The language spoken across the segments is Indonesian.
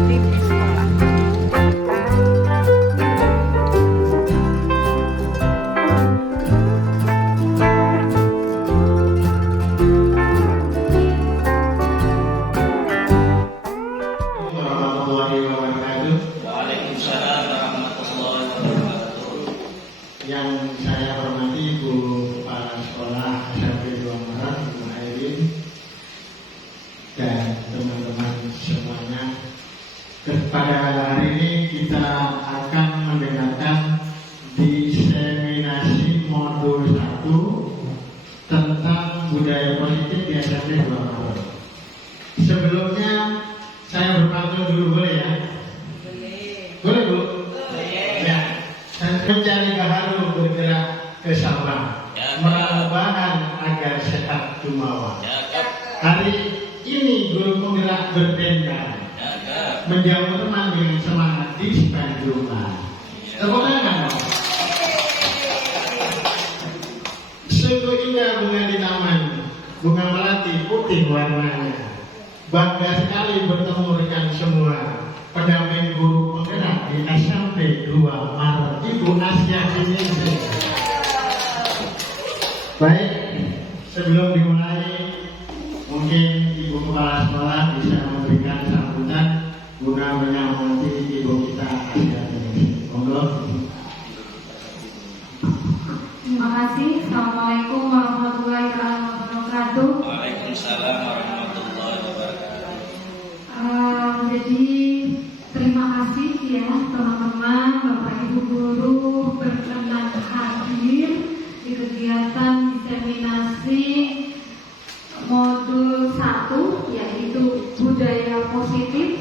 tertib di sekolah. Warahmatullahi wabarakatuh. Waalaikumsalam warahmatullahi wabarakatuh. Yang saya hormati Ibu Kepala Sekolah SMP 2 Maret, Ibu Airin, dan teman-teman semuanya. Pada hari ini kita akan mendengarkan diseminasi modul 1 tentang budaya positif di SMP 2 Maret. Sebelumnya saya berpantun dulu, boleh ya? Boleh Bu? Ya. Dan mencari baharu bergerak ke sawah, merawat bahan agar sehat jumawa. Hari ini guru penggerak bertenda, menjamu teman dengan semangat di Bandungan. Tepuk tangan dong. Sungguh indah bunga di taman, bunga melati putih warnanya. Bangga sekali bertemu rekan semua, pendamping guru penggerak di SMP 2 Maret, Ibu Asya Siningsih. Baik, sebelum dimulai, mungkin Ibu Kepala Sekolah bisa memberikan sambutan guna menyambut Ibu kita Asya Siningsih. Monggo. Terima kasih. Assalamualaikum warahmatullahi wabarakatuh. Waalaikumsalam warahmatullahi wabarakatuh. Jadi terima kasih ya teman-teman, Bapak Ibu guru berkenan hadir di kegiatan diseminasi modul 1 yaitu budaya positif.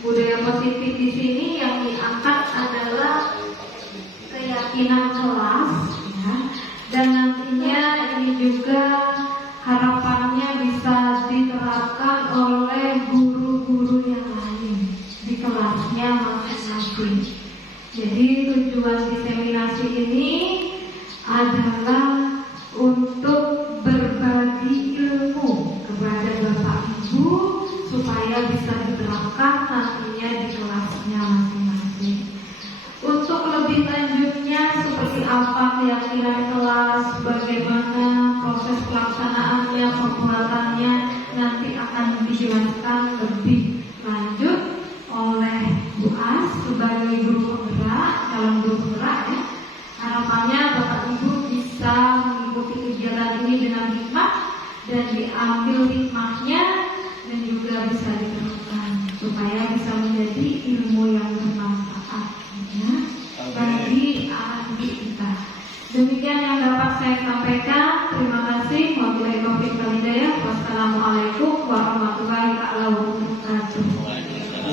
Budaya positif di sini yang diangkat adalah keyakinan kelas ya. Dan nantinya ini juga harapannya bisa diterapkan oleh guru-guru yang lain di kelasnya masing-masing. Jadi tujuan diseminasi ini adalah untuk berbagi ilmu kepada Bapak Ibu supaya bisa diterapkan nantinya di kelasnya masing-masing. Untuk lebih lanjutnya seperti apa keyakinan kelas, bagaimana proses pelaksanaannya, pembuatannya nanti akan dijelaskan lebih lanjut oleh Bu As sebagai guru penggerak, calon guru penggerak ya. Harapannya Bapak Ibu bisa mengikuti kegiatan ini dengan hikmat dan diambil hikmahnya dan juga bisa diterapkan supaya bisa menjadi ilmu yang bermanfaat ya, bagi anak didik kita. Demikian yang dapat saya sampaikan. Terima kasih. Wabillahi taufiq wal hidayah. Wassalamualaikum warahmatullahi wabarakatuh.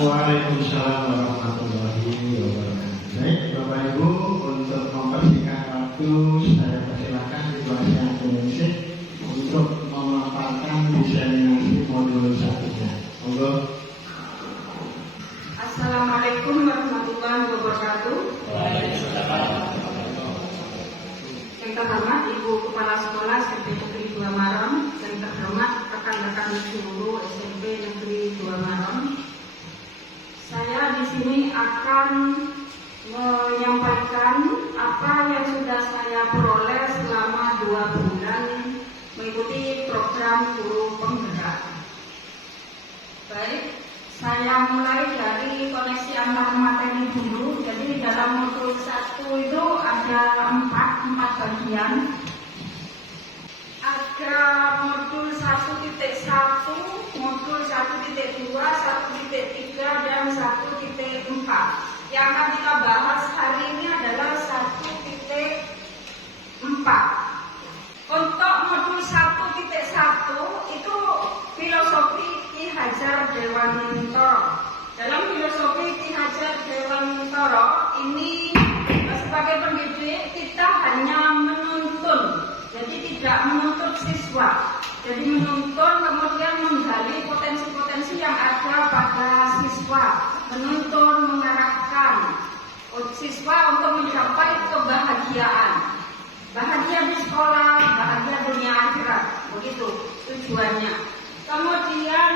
Waalaikumsalam warahmatullahi wabarakatuh. Baik, Bapak Ibu, untuk mempersingkat waktu, saya persilakan Ibu Asya Siningsih untuk memaparkan diseminasi modul 1-nya. Monggo. Assalamualaikum warahmatullahi wabarakatuh. Yang terhormat Ibu Kepala Sekolah SMP Negeri 2 Maron, yang terhormat rekan-rekan guru SMP Negeri 2 Maron. Saya di sini akan menyampaikan apa yang sudah saya peroleh selama 2 bulan mengikuti program guru penggerak. Baik, saya mulai dari koneksi antar materi dulu. Jadi dalam modul 1 itu ada 4 bagian. Ada modul 1.1, modul 1.2, 1.3, dan 1.4. Yang akan kita bahas hari ini adalah 1.4. Untuk modul 1.1 itu filosofi Ki Hajar Dewantoro. Dalam filosofi Ki Hajar Dewantoro ini sebagai pendidik kita hanya menuntun, jadi tidak menuntut siswa. Jadi menuntun kemudian menggali potensi-potensi yang ada pada siswa, menuntun, mengarahkan siswa untuk mencapai kebahagiaan. Bahagia di sekolah, bahagia dunia akhirat, begitu tujuannya. Kemudian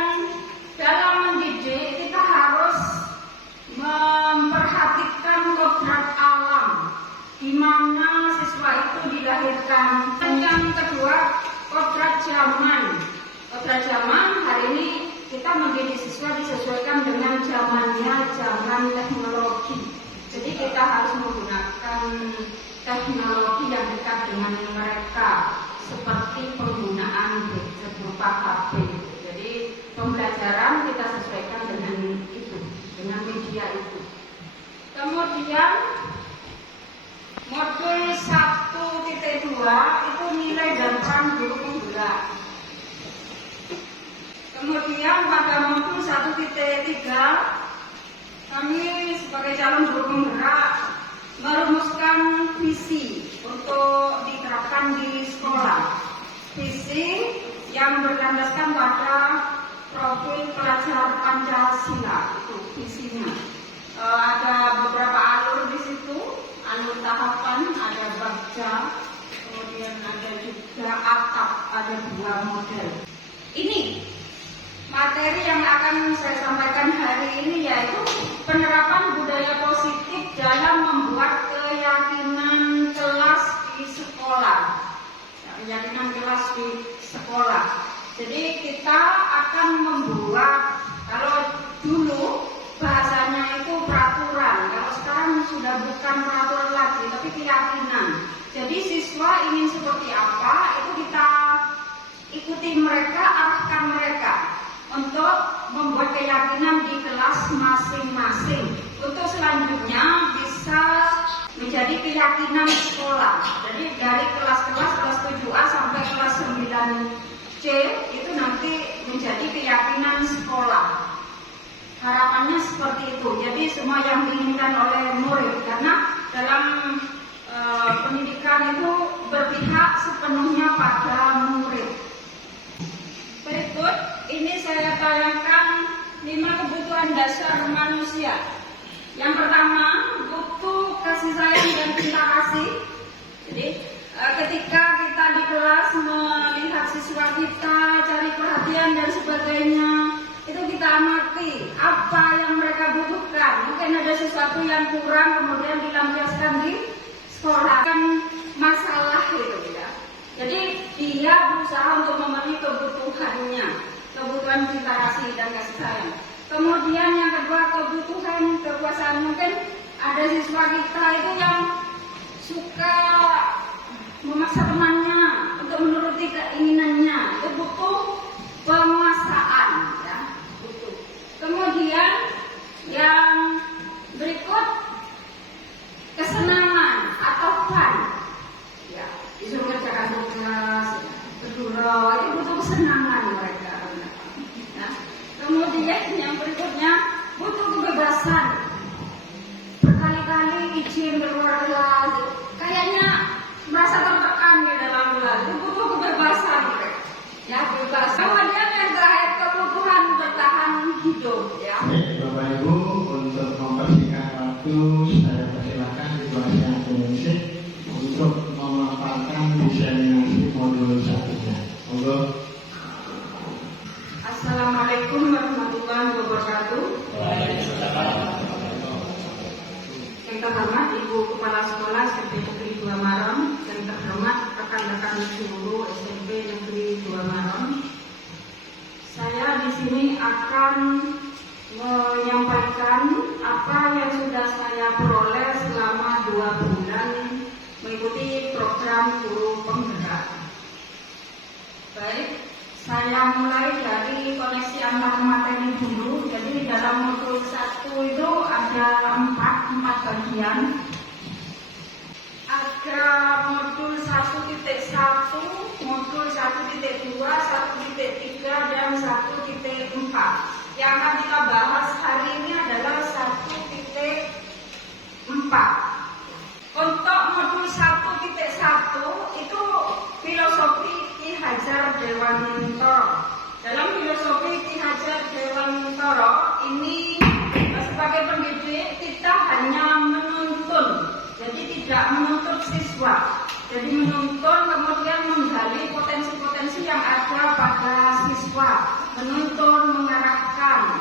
dalam mendidik kita harus teknologi yang dekat dengan mereka, seperti penggunaan gadget berupa HP. Jadi pembelajaran kita sesuaikan dengan itu, dengan media itu. Kemudian modul 1.2 itu nilai dan peran guru penggerak. Kemudian pada modul 1.3 kami sebagai calon guru penggerak merumuskan visi untuk diterapkan di sekolah. Visi yang berlandaskan pada profil pelajar Pancasila, itu visinya. Ada beberapa alur di situ, alur tahapan, ada bagja, kemudian ada juga atap, ada 2 model. Ini materi yang akan saya sampaikan hari ini yaitu penerapan budaya positif dalam membuat keyakinan kelas di sekolah. Keyakinan kelas di sekolah. Jadi kita akan membuat, kalau dulu bahasanya itu peraturan, kalau sekarang sudah bukan peraturan lagi, tapi keyakinan. Jadi siswa ingin seperti apa, itu kita ikuti mereka, arahkan mereka untuk membuat keyakinan di kelas masing-masing. Untuk selanjutnya bisa menjadi keyakinan sekolah. Jadi dari kelas 7A sampai kelas 9C itu nanti menjadi keyakinan sekolah. Harapannya seperti itu. Jadi semua yang diinginkan oleh murid, karena dalam pendidikan itu berpihak sepenuhnya pada murid. Berikut ini saya tayangkan 5 kebutuhan dasar manusia. Yang pertama, butuh kasih sayang dan cinta kasih. Jadi ketika kita di kelas melihat siswa kita cari perhatian dan sebagainya, itu kita amati apa yang mereka butuhkan. Mungkin ada sesuatu yang kurang, kemudian dilampiaskan di sekolah, kan masalah itu ya. Jadi dia berusaha untuk memenuhi kebutuhannya, kebutuhan cinta kasih dan kasih sayang. Kemudian yang kedua, kebutuhan kekuasaan. Mungkin ada siswa kita itu yang suka memaksa temannya untuk menuruti keinginannya, itu butuh penguasaan ya, butuh. Kemudian yang berikut, kesenangan atau fun ya, disuruh kerjakan tugas, berdurau, itu butuh kesenangan mereka ya. Kemudian yang berikutnya, butuh kebebasan. Berkali-kali izin keluar kelas, kayaknya merasa tertekan di dalam kelas, itu butuh kebebasan mereka ya, bebas. Kemudian yang terakhir, kebutuhan bertahan hidup ya. Baik, Bapak Ibu, untuk mempersingkat waktu, saya persilakan situasi Indonesia untuk memaparkan diseminasi modul 1-nya. Monggo. Assalamualaikum warahmatullahi wabarakatuh. Yang terhormat Ibu Kepala Sekolah SMP Negeri 2 Maron, yang terhormat rekan-rekan guru SMP Negeri 2 Maron. Saya di sini akan menyampaikan apa yang sudah saya peroleh selama 2 bulan mengikuti program guru penggerak. Baik, saya mulai dari koneksi antar materi dulu. Jadi dalam modul 1 itu ada 4 bagian. Ada modul 1.1, modul 1.2, 1.3, dan 1.4. Yang akan kita bahas hari ini adalah 1.4. Untuk modul 1.1 itu filosofi Ki Hajar Dewantoro. Dalam filosofi Ki Hajar Dewantoro ini sebagai pendidik kita hanya menuntun, jadi tidak menuntut siswa. Jadi menuntun kemudian menggali potensi-potensi yang ada pada siswa, menuntun, mengarahkan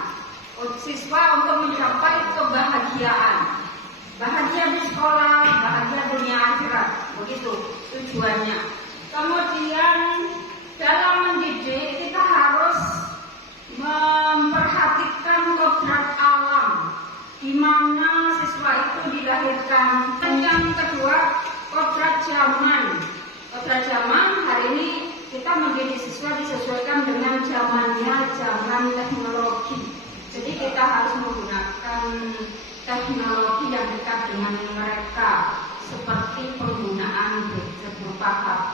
siswa untuk mencapai kebahagiaan. Bahagia di sekolah, bahagia dunia akhirat, begitu tujuannya. Kemudian dalam mendidik kita harus memperhatikan kodrat alam, di mana siswa itu dilahirkan. Dan yang kedua, kodrat keberagaman hari ini kita menjadi siswa disesuaikan dengan zamannya, zaman teknologi. Jadi kita harus menggunakan teknologi yang dekat dengan mereka, seperti penggunaan gadget berupa HP.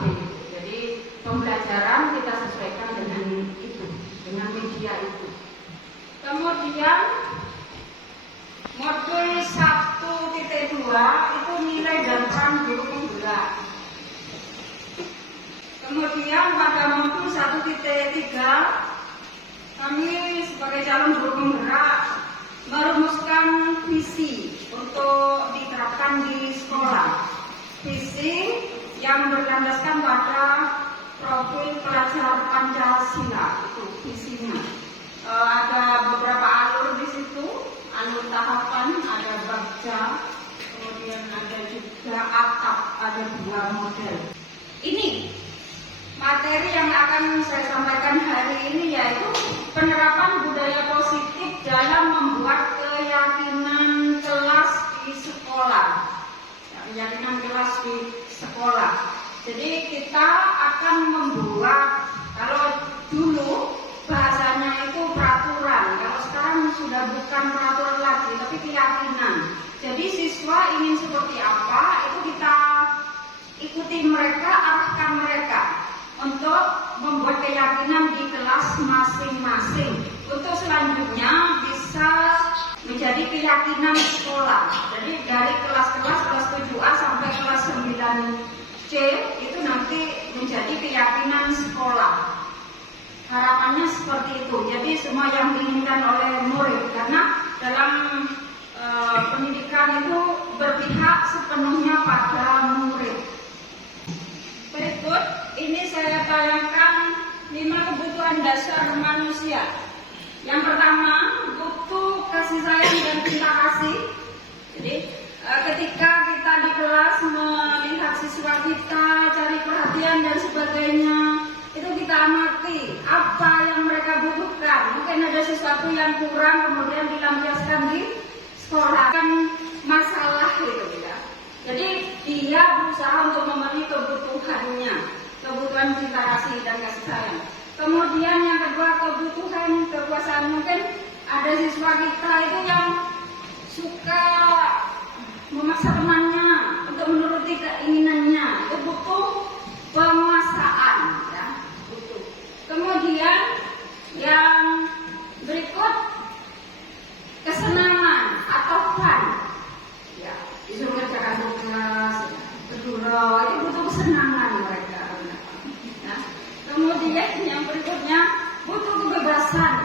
Jadi pembelajaran kita sesuaikan dengan itu, dengan media itu. Kemudian modul 1.2 itu nilai dan peran guru penggerak. Kemudian pada modul 1.3 kami sebagai calon guru penggerak merumuskan visi untuk diterapkan di sekolah. Visi yang berlandaskan pada profil pelajar Pancasila, itu visinya. Ada beberapa alur di situ, alur tahapan, ada bagja, kemudian ada juga atap, ada 2 model. Ini materi yang akan saya sampaikan hari ini yaitu penerapan budaya positif dalam membuat keyakinan kelas di sekolah. Keyakinan kelas di sekolah. Jadi kita akan membuat, kalau dulu bahasanya itu peraturan, kalau sekarang sudah bukan peraturan lagi, tapi keyakinan. Jadi siswa ingin seperti apa, itu kita ikuti mereka, arahkan mereka untuk membuat keyakinan di kelas masing-masing. Untuk selanjutnya bisa menjadi keyakinan sekolah. Jadi dari kelas-kelas, kelas 7A sampai kelas 9C itu nanti menjadi keyakinan sekolah. Harapannya seperti itu. Jadi semua yang diinginkan oleh murid, karena dalam pendidikan itu berpihak sepenuhnya pada murid. Berikut ini saya tayangkan 5 kebutuhan dasar manusia. Yang pertama, butuh kasih sayang dan cinta kasih. Jadi ketika kita di kelas melihat siswa kita cari perhatian dan sebagainya, itu kita amati apa yang mereka butuhkan. Mungkin ada sesuatu yang kurang, kemudian dilampiaskan di sekolah, kan masalah gitu ya. Jadi dia berusaha untuk memenuhi kebutuhannya, kebutuhan cinta kasih dan kasih sayang. Kemudian yang kedua, kebutuhan kekuasaan. Mungkin ada siswa kita itu yang suka memaksa temannya untuk menuruti keinginannya, itu butuh penguasaan ya, butuh. Kemudian yang berikut, kesenangan atau fun ya, disuruh kerjakan tugas, bergurau, itu butuh kesenangan mereka ya. Kemudian yang berikutnya, butuh kebebasan.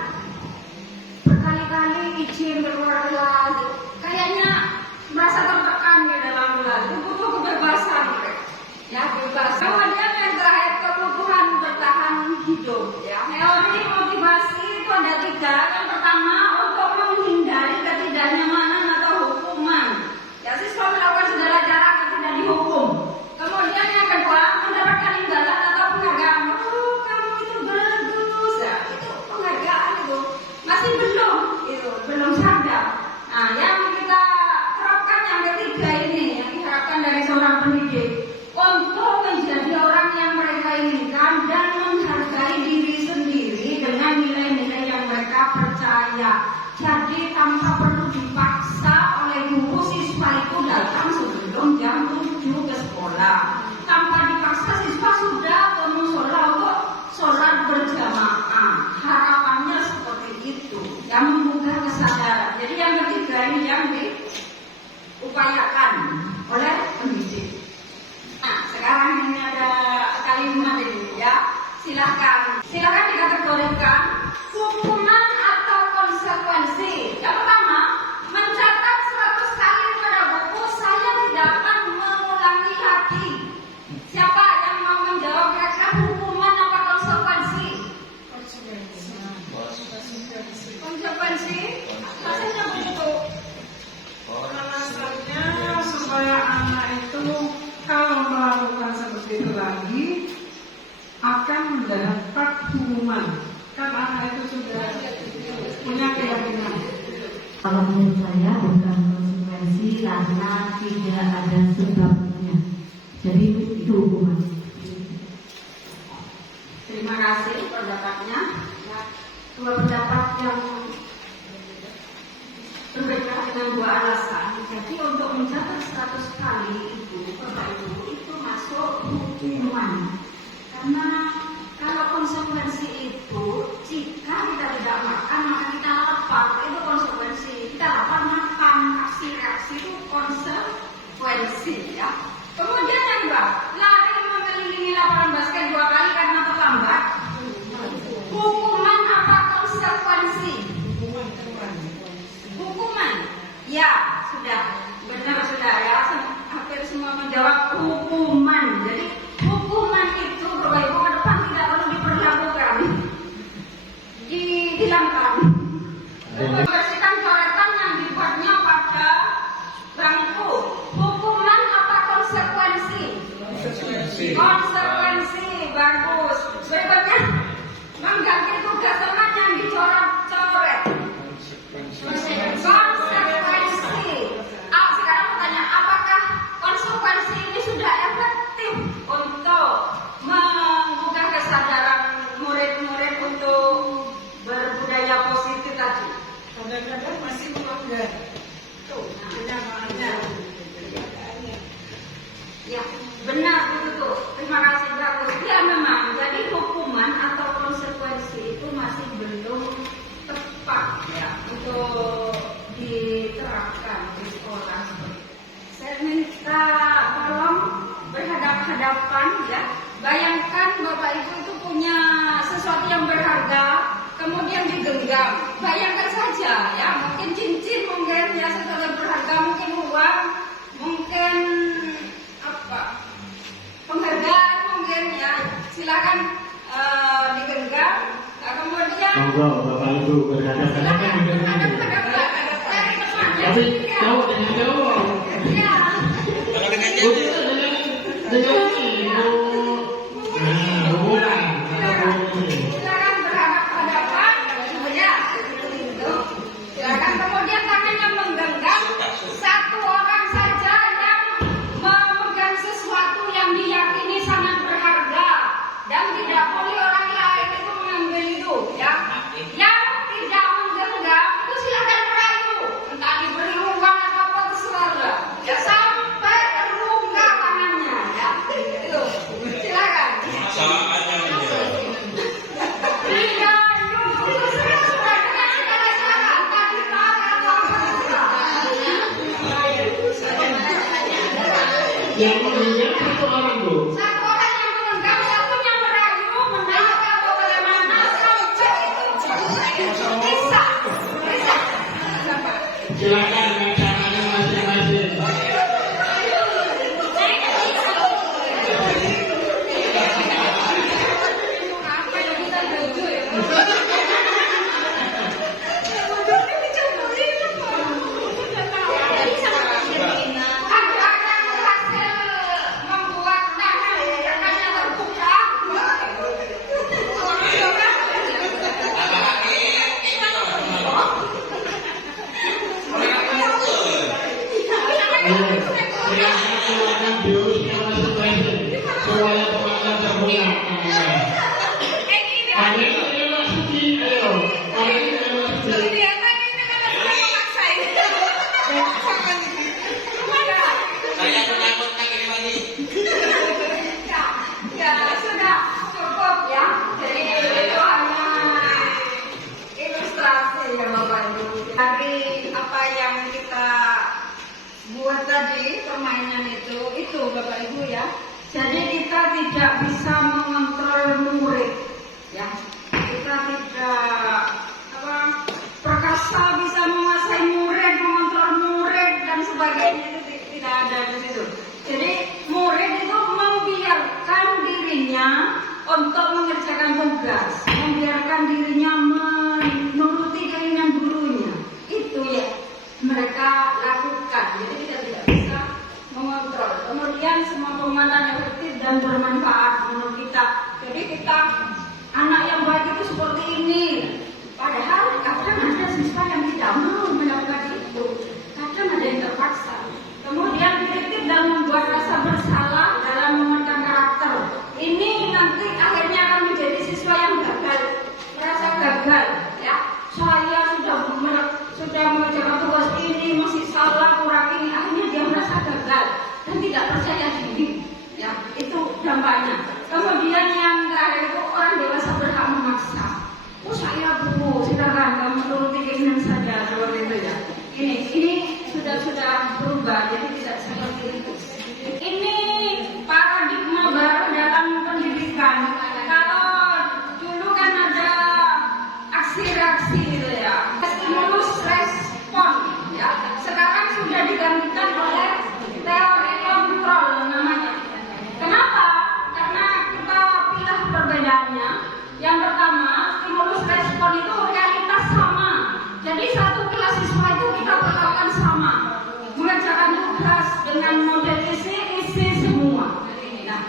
Berkali-kali izin keluar kelas, kayaknya merasa tertekan di dalam kelas, itu butuh kebebasan mereka ya, bebas. Kemudian yang terakhir, kebutuhan bertahan hidup ya. Teori motivasi itu ada 3. Yang pertama, untuk menghindari ketidaknyamanan atau hukuman ya, siswa melakukan segala cara agar tidak dihukum. Kemudian yang kedua, mendapatkan imbalan atau penghargaan. Oh, kamu itu bagus ya, itu penghargaan itu masih belum sadar. Nah, yang kita terapkan yang ketiga ini, yang diharapkan dari seorang pendidik, untuk menjadi orang yang mereka inginkan dan menghargai diri sendiri dengan nilai-nilai yang mereka percaya. Jadi tanpa perlu dipaksa oleh guru, siswa itu datang sebelum jam 7 ke sekolah. Tanpa dipaksa, siswa sudah ke musola untuk sholat berjamaah. Harapannya seperti itu, yang menggugah kesadaran. Jadi yang ketiga ini yang diupayakan oleh pendidik. Nah, sekarang ini ada kalimat ini ya. Silakan dikategorikan hukuman atau konsekuensi. Yang pertama, mencatat 100 kali pada buku, saya tidak akan mengulangi lagi. Siapa yang mau menjawab kira-kira hukuman apa konsekuensi? Konsekuensi? Maksudnya begitu. Alasannya supaya anak itu kalau melakukan seperti itu lagi akan mendapat hukuman. Kan anak itu sudah punya keyakinan. Kalau menurut saya bukan konsekuensi karena tidak ada sebabnya. Jadi hukuman. Terima kasih pendapatnya. Ya, dua pendapat yang berbeda dengan dua alasan. Jadi untuk mencatat 100 kali ibu, bapak ibu itu masuk hukuman. Karena kalau konsekuensi itu, jika kita tidak makan maka kita lapar, itu konsekuensi. Kita lapar makan, reaksi itu konsekuensi ya. Kemudian yang kedua, lari mengelilingi lapangan basket 2 kali karena terlambat. Hukuman apa konsekuensi? Hukuman. Ya, sudah. Benar sudah ya. Hampir semua menjawab hukuman. Jadi hukuman itu Bapak Ibu ke depan tidak perlu diberlakukan. Dihilangkan. Membersihkan coretan yang dibuatnya pada bangku. Hukuman apa konsekuensi? Konsekuensi. Bagus. Berikutnya mengganti tugas teman yang dicoret-coret. Konsekuensi. Sekarang bertanya, apakah konsekuensi ini sudah efektif untuk menggugah kesadaran murid-murid untuk berbudaya positif tadi? Kadang-kadang masih melanggar. Tuh, kenyamaannya. Ya, benar itu. Terima kasih bagus. Ya memang, jadi hukuman atau konsekuensi itu masih belum tepat ya untuk diterapkan di sekolah. Saya minta tolong berhadapan-hadapan ya. Bayangkan Bapak Ibu itu punya sesuatu yang berharga, kemudian digenggam. Bayangkan saja ya, mungkin cincin, mungkin ya sesuatu yang berharga, mungkin uang, mungkin apa? Penghargaan mungkin ya. Silakan digenggam. Nah, kemudian Monggo Bapak Ibu berhadapan-hadapan dengan ini. Tapi tahu dengan jawab. Kalau dengan Dengan ini. Nah, hubungan atau ini. silakan berhadapan-hadapan. Ya, itu. Silakan kemudian tangannya menggenggam. Satu orang saja yang memegang sesuatu yang diyakini sangat berharga dan tidak boleh orang lain itu mengambil itu ya. Yang tidak menggenggam itu silakan merayu, entah diberi uang atau apa terserah lah. Ya sampai terluka tangannya ya. Itu silakan. masalahnya menjawab. Tidak, itu sesuai dengan segala syarat tadi atau apa terserah. Yang mengingat satu orang Bu. Satu orang yang menggenggam, satunya merayu, menarik atau bagaimana sampai itu bisa. Silakan dengan caranya masing-masing. Apa yang kita baju ya? Ada yang berhasil membuat tangannya terbuka. Silakan keluarkan biusnya masing-masing supaya teman-teman terbuka. Ada yang tidak masuki, ayo. Ada yang tidak masuki. Saya menyambut kaki lagi. Ya sudah cukup ya. Jadi itu hanya ilustrasi ya Bapak Ibu. Dari apa yang kita buat tadi permainan itu Bapak Ibu ya. Jadi kita tidak bisa mengontrol murid ya. Kita tidak perkasa bisa menguasai murid, mengontrol murid dan sebagainya, itu tidak ada di situ. Jadi murid itu membiarkan dirinya untuk mengerjakan tugas, membiarkan dirinya menuruti keinginan gurunya. Itu ya mereka lakukan. Jadi kita tidak bisa mengontrol. Kemudian semua pengumuman efektif dan bermanfaat menurut kita. Jadi kita anak yang baik itu seperti ini. Padahal kadang ada siswa yang tidak mau melakukan itu. Kadang ada yang terpaksa. Kemudian kritik dan membuat rasa bersalah dalam memegang dan tidak percaya diri. Ya, itu dampaknya. Kemudian yang terakhir itu orang dewasa berhak memaksa. Oh saya bu, silakan kamu menuruti keinginan saja seperti itu ya. Ini sudah berubah, jadi tidak seperti itu. Ini paradigma baru dalam pendidikan. Kalau dulu kan ada aksi-reaksi gitu ya, stimulus respon ya. Sekarang sudah digantikan oleh teori kontrol namanya. Kenapa? Karena kita pilih perbedaannya. Yang pertama, stimulus respon itu realitas sama. Jadi satu kelas siswa itu kita perlakukan sama, mengerjakan tugas dengan model isi semua. Nah,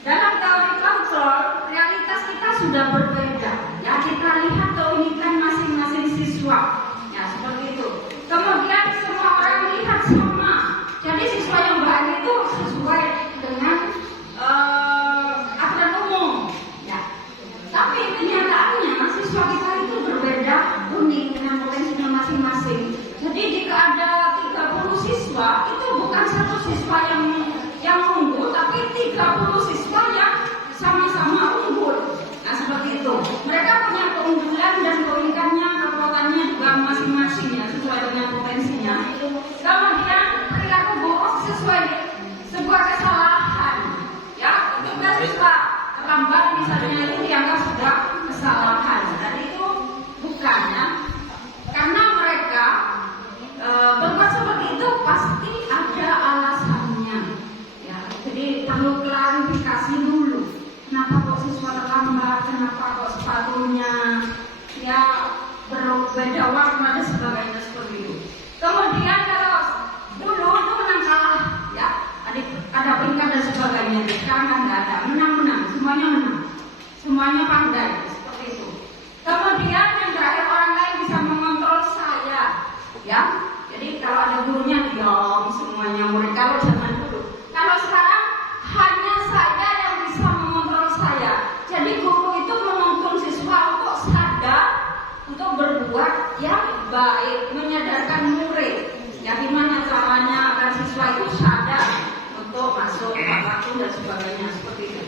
dalam teori kontrol, realitas kita sudah berbeda. Ya, kita lihat keunikan masing-masing siswa. Ya, seperti itu. Kemudian semua orang melihat sama. Jadi siswa yang baik itu sesuai dengan aturan umum. Ya. Tapi kenyataannya siswa kita itu berbeda, unik dengan potensinya masing-masing. Jadi jika ada 30 siswa, itu bukan satu siswa yang unggul, tapi 30 siswa yang sama-sama unggul. Nah seperti itu. Mereka punya keunggulan dan keunikannya, kekuatannya juga masing-masing ya, sesuai dengan potensinya. Kemudian perilaku buruk sesuai sebuah kesalahan. Ya, ketika siswa terlambat misalnya itu dianggap sudah kesalahan. Dan itu bukannya karena mereka berbuat seperti itu pasti ada alasannya. Ya, jadi perlu klarifikasi dulu. Kenapa kok siswa terlambat? Kenapa kok sepatunya ya berbeda warna dan sebagainya seperti itu. Kemudian kalau dulu itu menang kalah, ya ada peringkat dan sebagainya. Sekarang kan nggak ada, menang, semuanya pandai seperti itu. Kemudian yang terakhir orang lain bisa mengontrol saya, ya. Jadi kalau ada gurunya diam semuanya murid. Kalau zaman dulu, kalau sekarang hanya saya yang bisa mengontrol saya. Jadi guru itu menuntun siswa untuk sadar, untuk berbuat yang baik, menyadarkan murid. Ya gimana caranya agar siswa itu sadar untuk masuk waktu dan sebagainya seperti itu.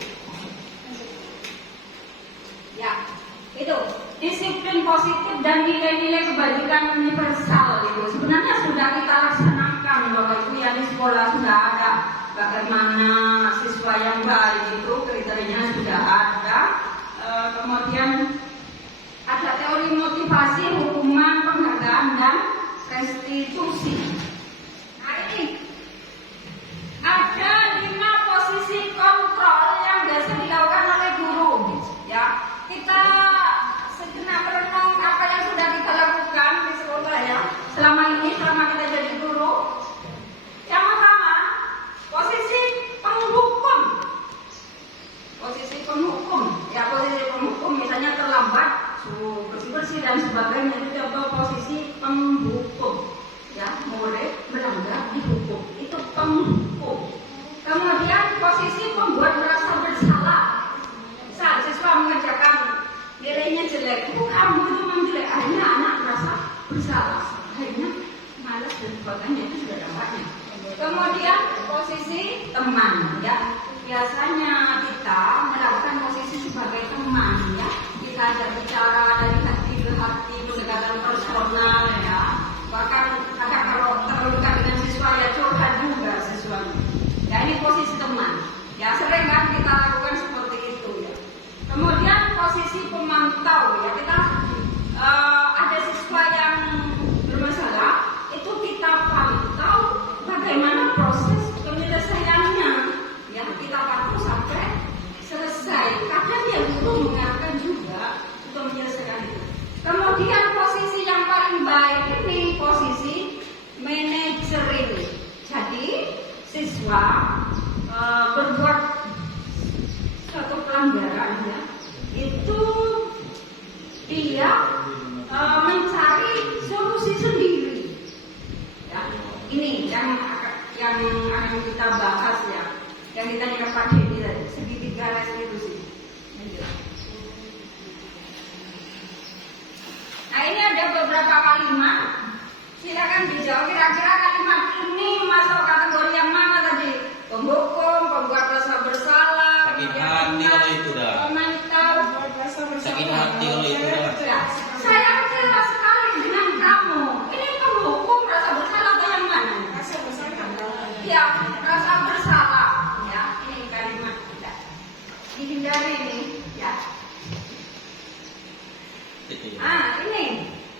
Ya, itu disiplin positif dan nilai-nilai kebajikan universal itu sebenarnya sudah kita laksanakan Bapak Ibu ya, di sekolah sudah ada bagaimana siswa yang baik itu kriterianya sudah ada. Kemudian ada teori motivasi, hukuman, penghargaan dan restitusi. Nah ini ada 5 posisi kontrol yang biasa dilakukan oleh guru. Ya, kita sejenak merenung apa yang sudah kita lakukan di sekolah ya selama ini, selama kita jadi guru. Yang pertama, posisi penghukum. Posisi penghukum, ya posisi penghukum misalnya terlambat, suruh bersih-bersih dan sebagainya, itu contoh posisi penghukum. Ya, murid melanggar dihukum, itu penghukum. Kemudian posisi pembuat merasa bersalah. Saat siswa mengerjakan nilainya jelek, kamu itu memang jelek, akhirnya anak merasa bersalah, akhirnya malas dan sebagainya, itu sudah dampaknya. Kemudian posisi teman, ya biasanya kita melakukan posisi sebagai teman, ya kita ajak bicara dari hati ke hati, pendekatan personal, ya bahkan kadang kalau terluka dengan siswa ya curhat juga siswa. Ya ini posisi teman, ya sering kan kita lakukan seperti itu ya. Kemudian posisi pemantau, ya kita ada siswa yang bermasalah, itu kita pantau bagaimana proses penyelesaiannya, ya kita pantau sampai selesai. Kadang ya guru mengarahkan juga untuk menyelesaikan itu. Kemudian posisi yang paling baik ini posisi manajerial. Jadi siswa berbuat suatu pelanggaran ya, itu dia mencari solusi sendiri. Ya, ini yang akan kita bahas ya, yang kita dapat ini tadi, segitiga restitusi. Nah ini ada beberapa kalimat, silakan dijawab kira-kira kalimat ini masuk kategori yang mana tadi? lo itu dah. memantau. Sakit hati lo itu dah. Ya, saya kecewa sekali dengan kamu. Ini penghukum rasa bersalah atau yang mana? Ya, rasa bersalah. Ya, ini kalimat tidak dihindari ini. Ya. Itu. Ini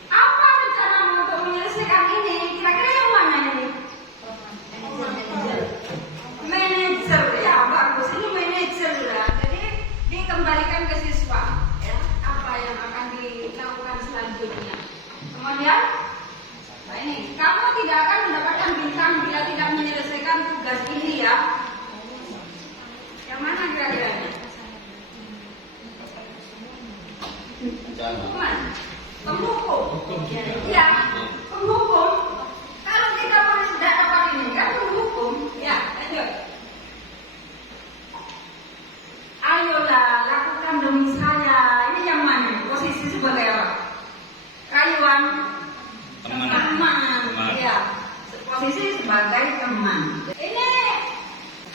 apa rencanamu untuk menyelesaikan ini? Kira-kira yang mana ini? Manajer, ya bagus. Ini manajer lah. Jadi dikembalikan ke siswa. Ya, apa yang akan dilakukan selanjutnya? Kemudian, nah ini kamu tidak akan mendapatkan bintang bila tidak menyelesaikan tugas ini ya. Yang mana kira-kiranya? Jangan. Penghukum. Ya, penghukum. Kalau kita tidak dapat ini kan penghukum. Ya, lanjut. Ayolah, lakukan demi saya. Ini yang mana? Posisi sebagai apa? Rayuan. Teman. Ya, posisi sebagai teman. Ini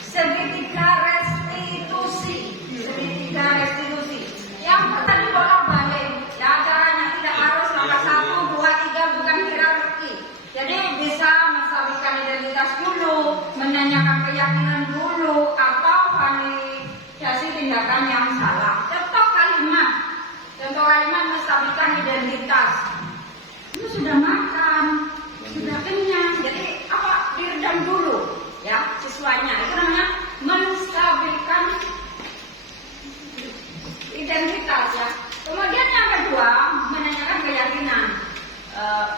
segitiga restitusi. Segitiga restitusi. Yang tadi bolak-balik. Ya, caranya tidak harus nomor 1, 2, 3, bukan hierarki. Jadi bisa menstabilkan identitas dulu, menanyakan keyakinan dulu, atau validasi tindakan yang salah. Contoh kalimat menstabilkan identitas. Lu sudah makan, sudah kenyang. Jadi apa? Diredam dulu, ya siswanya. Itu namanya menstabilkan identitas ya. Kemudian yang kedua, menanyakan keyakinan.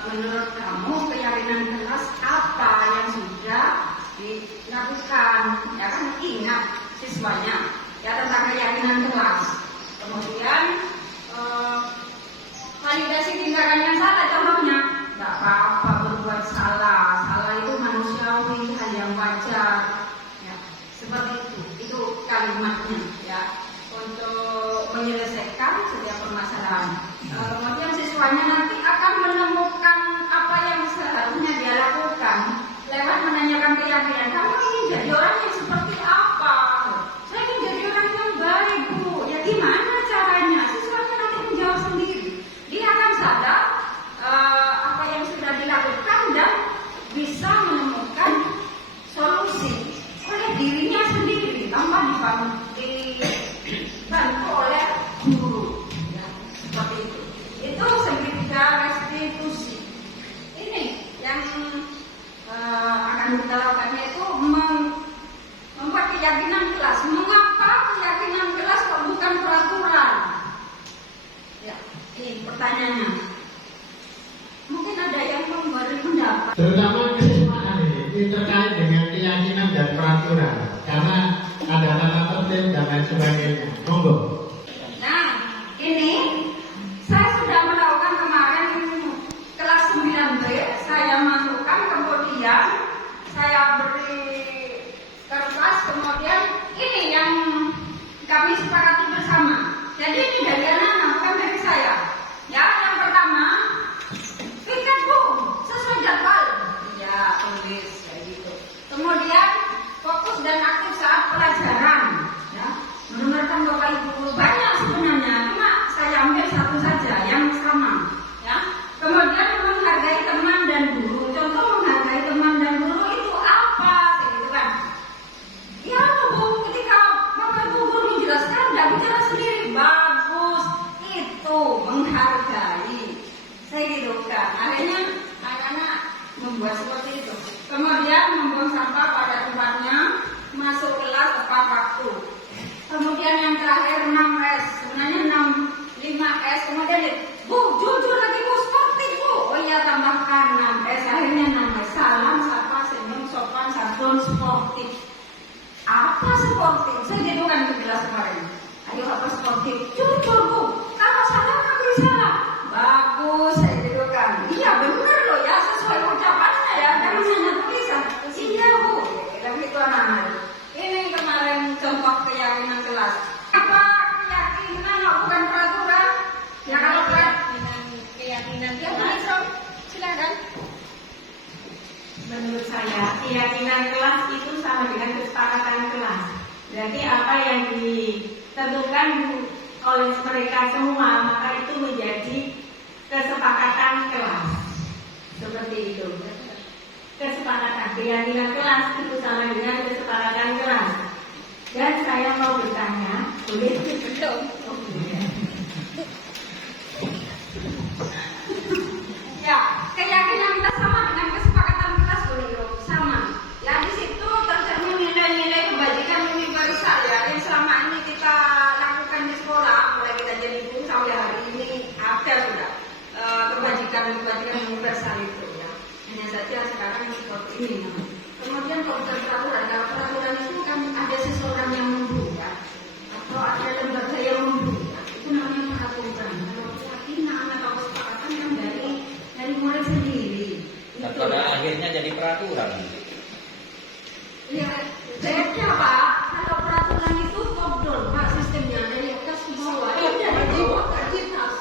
Menurut kamu keyakinan kelas apa yang sudah dilakukan? Ya kan ingat siswanya ya tentang keyakinan kelas. Kemudian validasi tindakan yang salah, contohnya nggak apa-apa berbuat salah. Salah itu manusiawi, hal yang wajar. Ya, seperti itu kalimatnya ya. Untuk menyelesaikan setiap permasalahan. Kemudian siswanya nanti akan menemukan apa yang seharusnya dia lakukan lewat menanyakan keyakinan. Kamu ingin jadi orang yang seperti apa? Saya ingin jadi orang yang baik, Bu. Ya gimana caranya? Siswanya nanti menjawab sendiri. Dia akan sadar apa yang sudah dilakukan dan bisa menemukan solusi oleh dirinya sendiri tanpa dibantu oleh guru. Ya, seperti itu. Itu segitiga restitusi. Ini yang akan kita lakukan yaitu membuat keyakinan kelas. Mengapa keyakinan kelas kok bukan peraturan? Ya, ini pertanyaannya. Mungkin ada yang memberi pendapat. Terutama kesiswaan ini terkait dengan keyakinan dan peraturan, karena ada tata tertib dan lain sebagainya. Monggo. Nah, ini saya sudah melakukan kemarin kelas 9B, saya masukkan, kemudian saya beri kertas, kemudian ini yang kami sepakati bersama. Jadi ini dari anak-anak, bukan dari saya. Ya, yang pertama, piket Bu, sesuai jadwal. Iya, tulis kayak gitu. Kemudian fokus dan aktif saat pelajaran. Ya, mendengarkan Bapak Ibu guru banyak sebenarnya, cuma saya ambil satu saja yang sama. Ya, kemudian menghargai teman dan guru. Contoh menghargai teman dan guru itu apa? Gitu kan? Ya, Bu, ketika Bapak Ibu guru menjelaskan, tidak bicara sendiri. Bagus, itu menghargai. Saya gitu kan. Akhirnya anak-anak membuat seperti itu. Kemudian membuang sampah pada tempatnya, masuk kelas tepat waktu. Kemudian yang terakhir 6S, sebenarnya 5S. Kemudian Bu, jujur lagi Bu, sportif Bu. Oh iya, tambahkan 6S, akhirnya 6S. Salam, sapa, senyum, sopan, santun, sportif. Apa sportif? Saya gitu kan di kelas kemarin. Ayo apa sportif? Jujur Bu, kalau salah aku salah. Bagus, saya gitu kan. Iya benar loh ya, sesuai ucapannya ya, jangan hanya tulisan. Iya Bu, dan itu anak-anak. Ini kemarin contoh keyakinan kelas. Apa keyakinan bukan peraturan? Ya kalau keyakinan kelas, silakan. Menurut saya, keyakinan kelas itu sama dengan kesepakatan kelas. Berarti apa yang ditentukan oleh mereka semua, maka itu menjadi kesepakatan kelas. Seperti itu. Kesepakatan keyakinan kelas itu sama dengan kesepakatan kelas. Dan saya mau bertanya, boleh? Oh, ya, keyakinan kita sama dengan kesepakatan kelas, boleh sama. Ya di situ tercermin nilai-nilai kebajikan universal ya yang selama ini kita lakukan di sekolah, mulai kita jadi guru sampai hari ini ada sudah kebajikan universal itu ya. Hanya saja sekarang seperti ini. Kemudian kalau peraturan, kalau peraturan itu kan ada seseorang yang membuat atau ada lembaga yang membuat, itu namanya peraturan. Kalau keyakinan atau kesepakatan kan dari mulai sendiri. Dan pada akhirnya jadi peraturan. Ya, beda Pak. Kalau peraturan itu top down Pak sistemnya dari atas ke bawah. Dari bawah ke atas.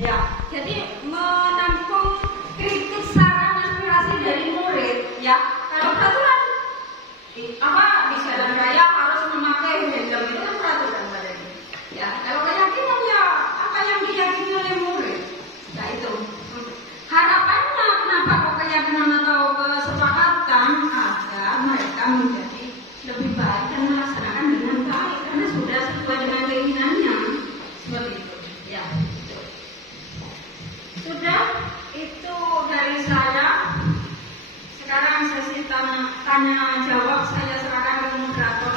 Ya. Jadi menampung kritik saran aspirasi dari murid. Ya, kalau peraturan di jalan raya harus memakai helm itu kan peraturan padanya. Ya, kalau keyakinan ya apa yang diyakini oleh murid. Ya itu. Harapannya kenapa kok keyakinan atau kesepakatan agar mereka menjadi lebih baik dan melaksanakan dengan baik karena sudah sesuai dengan keinginannya seperti itu. Ya. Sudah itu dari saya. Sekarang sesi tanya jawab saya serahkan ke moderator.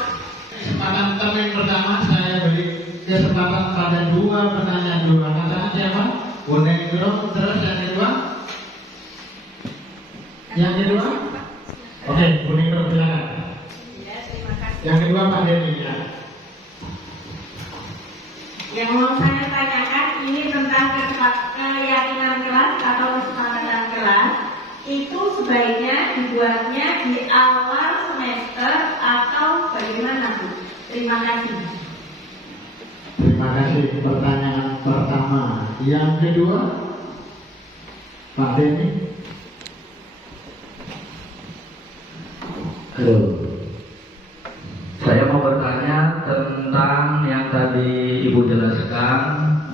Kesempatan termin pertama saya beri kesempatan pada dua penanya dulu. Angkat siapa? Boneng dulu. Terus yang kedua? Yang kedua? Oke, Boneng dulu silakan. Ya, terima kasih. Yang kedua Pak Denny ya. Yang mau saya tanyakan ini tentang keyakinan kelas atau kesepakatan kelas itu sebaiknya dibuatnya di awal semester atau bagaimana Bu? Terima kasih. Terima kasih pertanyaan pertama. Yang kedua Pak Denny. Halo. Saya mau bertanya tentang yang tadi Ibu jelaskan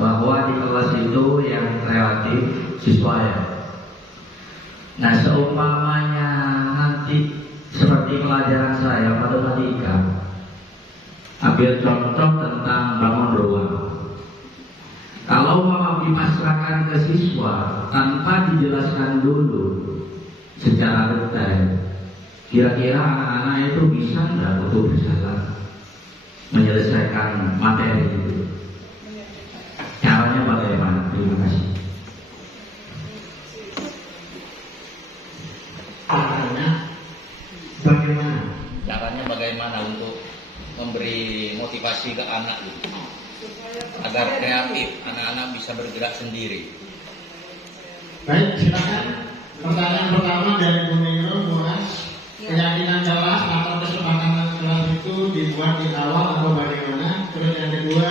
bahwa di kelas itu yang relatif siswa ya. Nah, seumpamanya nanti seperti pelajaran saya matematika, ambil contoh tentang bangun ruang. Kalau mau dipasrahkan ke siswa tanpa dijelaskan dulu secara detail, kira-kira anak-anak itu bisa nggak untuk berjalan menyelesaikan materi itu? Caranya bagaimana? Terima kasih. Caranya bagaimana untuk memberi motivasi ke anak gitu, agar kreatif, anak-anak bisa bergerak sendiri. Baik, silakan. Pertanyaan pertama dari Bu Nero, Muras. Keyakinan kelas atau kesepakatan kelas itu dibuat di awal atau bagaimana? Terus yang kedua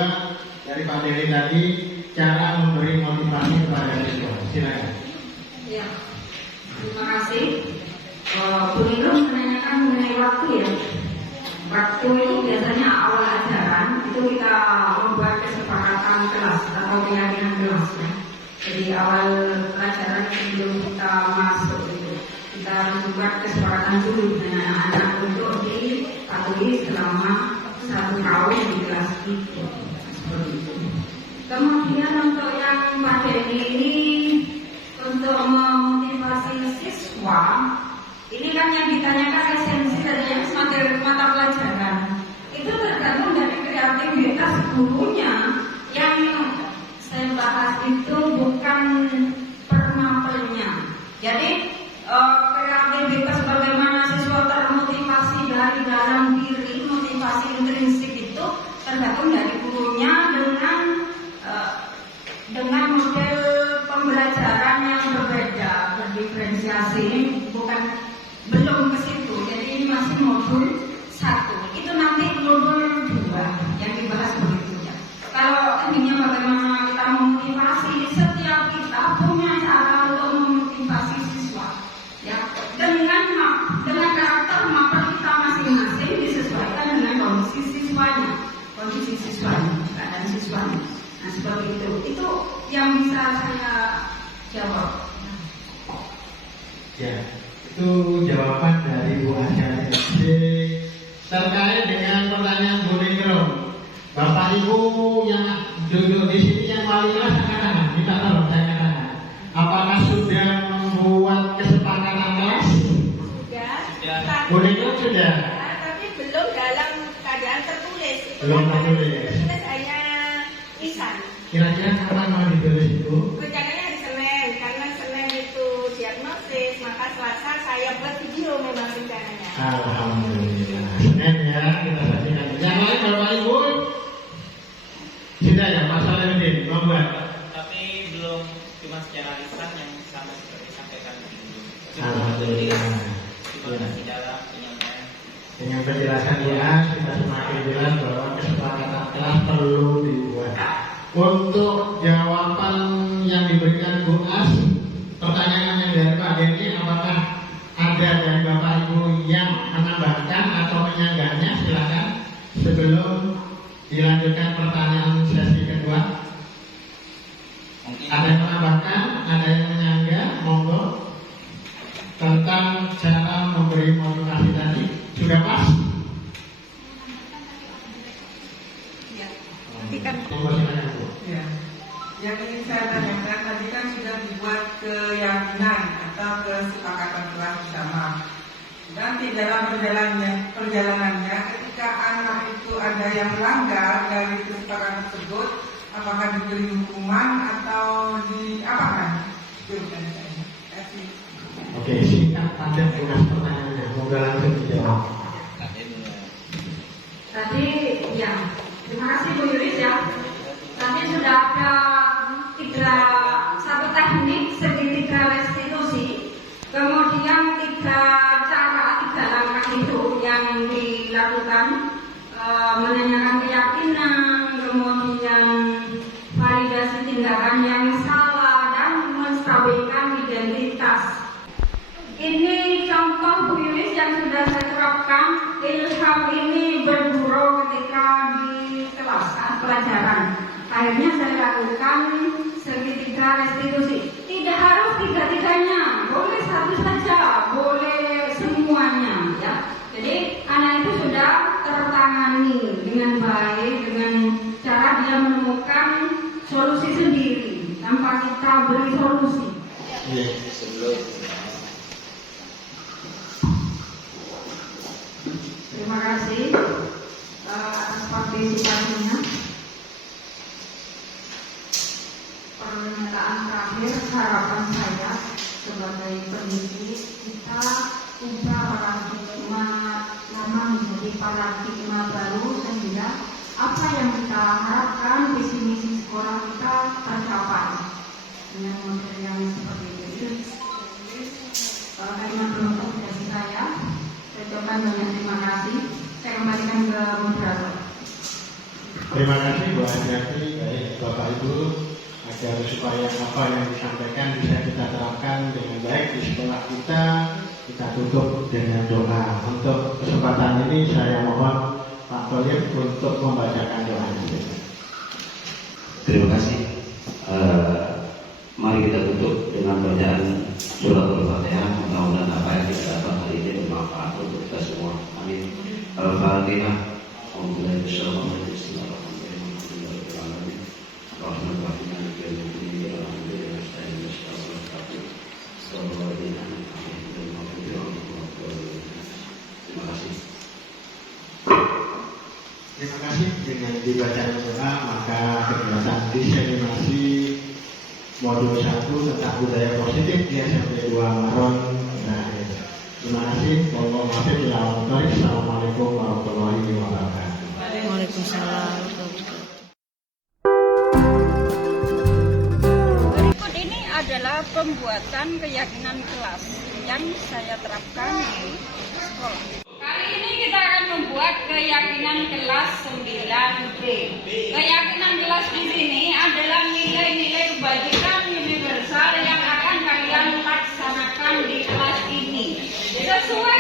dari Pak Dewi tadi, cara memberi motivasi kepada siswa. Silakan. Ya, terima kasih. Bu Nero menanyakan mengenai waktu ya. Waktu itu biasanya awal ajaran itu kita membuat kesepakatan kelas atau keyakinan kelas ya. Jadi awal pelajaran sebelum kita masuk itu kita membuat kesepakatan dulu dengan anak-anak untuk dipatuhi selama 1 tahun di kelas itu. Seperti itu. Kemudian untuk yang Pak Denny ini untuk memotivasi siswa, ini kan yang ditanyakan esensi dari mata pelajaran. Itu tergantung dari kreativitas gurunya. Yang saya bahas itu bukan per mapelnya. Jadi kreativitas bagaimana siswa termotivasi dari dalam diri, motivasi intrinsik itu tergantung dari gurunya dengan model pembelajaran yang berbeda, berdiferensiasi. Belum ke situ, jadi ini masih modul 1. Itu nanti modul 2 yang dibahas berikutnya. Kalau intinya bagaimana kita memotivasi, setiap kita punya cara untuk memotivasi siswa, ya dengan karakter mapel kita masing-masing disesuaikan dengan kondisi siswanya, kondisi siswa. siswanya. Nah seperti itu yang bisa saya jawab. Ya, itu jawaban dari Bu Asia SD terkait dengan pertanyaan Bu Ningrum. Bapak Ibu yang duduk di sini yang paling kelas angkat tangan, minta tolong saya angkat tangan. Apakah sudah membuat kesepakatan kelas? Sudah. Bu Ningrum sudah. Tapi belum dalam keadaan tertulis. Itu Belum kan tertulis. tertulis hanya lisan. Kira-kira kapan mau ditulis itu? Rencananya hari Senin, karena Senin itu diagnosis, maka Selasa saya buat video memang rencananya. Alhamdulillah. Senin ya, kita saksikan. Yang lain Bapak Ibu? Sudah ya, Mas Salimudin membuat. Tapi belum cuma secara lisan yang sama seperti disampaikan dulu. Alhamdulillah. Cuma kasih dalam penyampaian. Dengan penjelasan dia, kita semakin jelas bahwa kesepakatan kelas perlu dibuat. Untuk jawaban yang diberikan Bu As, pertanyaan yang dari Pak Denny, apakah ada dari Bapak Ibu yang menambahkan atau menyanggahnya? Silakan sebelum dilanjutkan pertanyaan sesi kedua. Mungkin Ada yang menambahkan, ada yang menyanggah, monggo. Tentang cara memberi motivasi tadi sudah pas? Monggo silakan Bu. Ya. Yang ingin saya tanyakan tadi kan sudah dibuat keyakinan atau kesepakatan kelas bersama. Nanti dalam perjalanannya ketika anak itu ada yang melanggar dari kesepakatan tersebut, apakah diberi hukuman atau diapakan? Itu kan saya. Kasih. Oke, singkat padat jelas pertanyaannya. Monggo langsung dijawab. Tadi ya, terima kasih Bu Yuris ya. Tadi sudah ada satu teknik, segitiga restitusi, kemudian 3 cara, 3 langkah itu yang dilakukan, menanyakan keyakinan, kemudian validasi tindakan yang salah dan menstabilkan identitas. Ini contoh Bu Yulis yang sudah saya terapkan. Ilham ini bergurau ketika di kelas pelajaran. Akhirnya saya lakukan segitiga restitusi. Tidak harus 3-3-nya, boleh 1 saja, boleh semuanya ya. Jadi anak itu sudah tertangani dengan baik, dengan cara dia menemukan solusi sendiri tanpa kita beri solusi. Terima kasih atas partisipasinya. Pernyataan terakhir, harapan saya sebagai pendidik, kita ubah paradigma lama menjadi paradigma baru sehingga apa yang kita harapkan visi misi sekolah kita tercapai dengan model yang seperti itu. Kalimat penutup dari saya ucapkan banyak terima kasih. Saya kembalikan ke moderator. Terima kasih Bu Adiati, baik Bapak Ibu, agar supaya apa yang disampaikan bisa kita terapkan dengan baik di sekolah kita. Kita tutup dengan doa. Untuk kesempatan ini saya mohon Pak Tolib untuk membacakan doanya. Terima kasih. Mari kita tutup dengan bacaan surat Al-Fatihah. Mudah-mudahan apa yang kita dapat hari ini bermanfaat untuk kita semua. Amin. Al-Fatihah. Terima kasih. Terima kasih. Dengan dibacanya doa, maka kegiatan diseminasi modul 1 tentang budaya positif di SMP 2 Maron berakhir. Terima kasih. Assalamualaikum warahmatullahi wabarakatuh. Waalaikumsalam. Berikut ini adalah pembuatan keyakinan kelas yang saya terapkan di sekolah. Kali ini kita akan membuat keyakinan kelas 9B. Keyakinan kelas di sini adalah nilai-nilai kebajikan universal yang akan kalian laksanakan di kelas ini. Sesuai